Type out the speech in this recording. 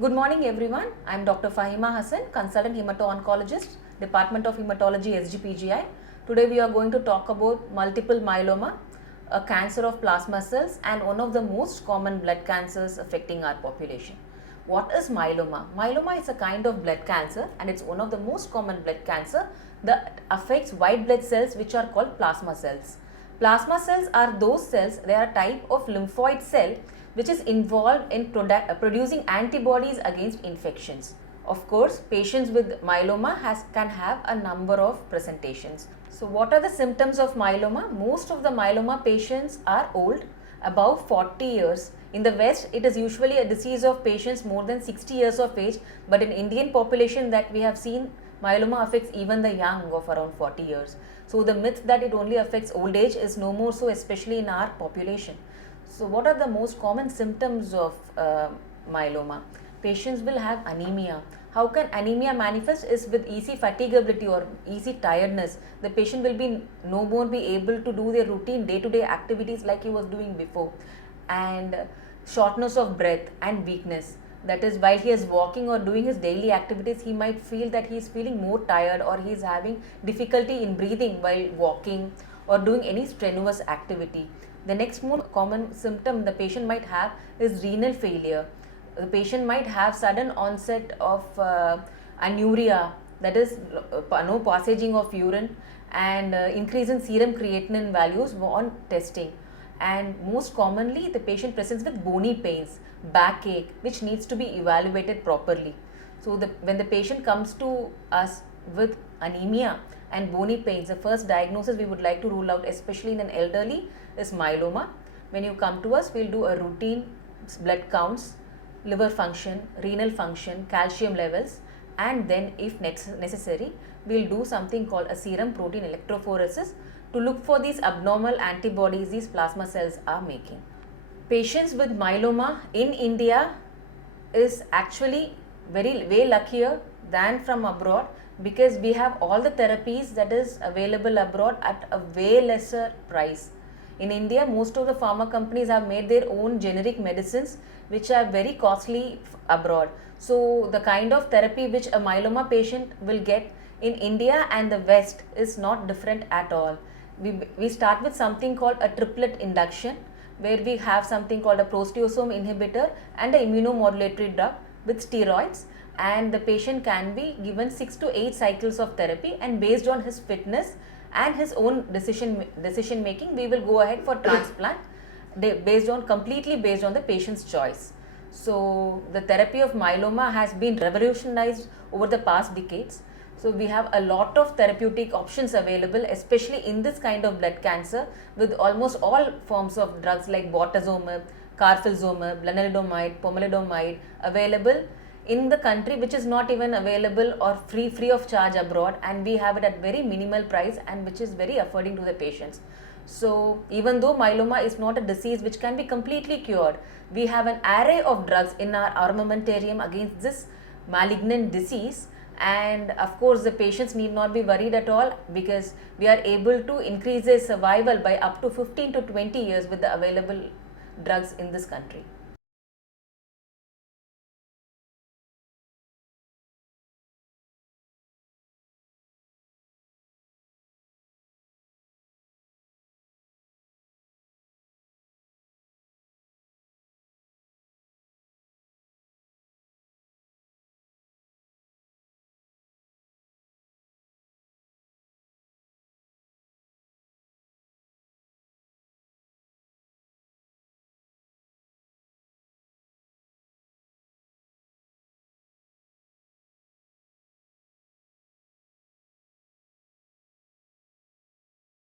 Good morning everyone. I am Dr. Faheema Hasan, Consultant Hemato-Oncologist, Department of Hematology, SGPGI. Today we are going to talk about multiple myeloma, a cancer of plasma cells and one of the most common blood cancers affecting our population. What is myeloma? Myeloma is a kind of blood cancer and it's one of the most common blood cancer that affects white blood cells which are called plasma cells. Plasma cells are those cells, they are a type of lymphoid cell which is involved in producing antibodies against infections. Of course, patients with myeloma can have a number of presentations. So what are the symptoms of myeloma? Most of the myeloma patients are old, above 40 years. In the West, it is usually a disease of patients more than 60 years of age, but in Indian population that we have seen, myeloma affects even the young of around 40 years. So the myth that it only affects old age is no more so, especially in our population. So what are the most common symptoms of myeloma? Patients will have anemia. How can anemia manifest? Is with easy fatigability or easy tiredness. The patient will be no more be able to do their routine day-to-day activities like he was doing before, and shortness of breath and weakness. That is, while he is walking or doing his daily activities, he might feel that he is feeling more tired or he is having difficulty in breathing while walking or doing any strenuous activity. The next more common symptom the patient might have is renal failure. The patient might have sudden onset of anuria, that is no passaging of urine, and increase in serum creatinine values on testing. And most commonly the patient presents with bony pains, backache, which needs to be evaluated properly. So when the patient comes to us with anemia and bony pains, the first diagnosis we would like to rule out, especially in an elderly, is myeloma. When you come to us, we'll do a routine blood counts, liver function, renal function, calcium levels, and then if necessary, we'll do something called a serum protein electrophoresis to look for these abnormal antibodies these plasma cells are making. Patients with myeloma in India is actually way luckier than from abroad, because we have all the therapies that is available abroad at a way lesser price. In India, most of the pharma companies have made their own generic medicines which are very costly abroad. So the kind of therapy which a myeloma patient will get in India and the West is not different at all. We start with something called a triplet induction, where we have something called a proteasome inhibitor and an immunomodulatory drug with steroids, and the patient can be given 6 to 8 cycles of therapy, and based on his fitness and his own decision making, we will go ahead for transplant completely based on the patient's choice. So the therapy of myeloma has been revolutionized over the past decades. So we have a lot of therapeutic options available, especially in this kind of blood cancer, with almost all forms of drugs like bortezomib, carfilzomib, lenalidomide, pomalidomide available in the country, which is not even available or free of charge abroad, and we have it at very minimal price and which is very affording to the patients. So even though myeloma is not a disease which can be completely cured, we have an array of drugs in our armamentarium against this malignant disease. And of course the patients need not be worried at all, because we are able to increase their survival by up to 15 to 20 years with the available drugs in this country.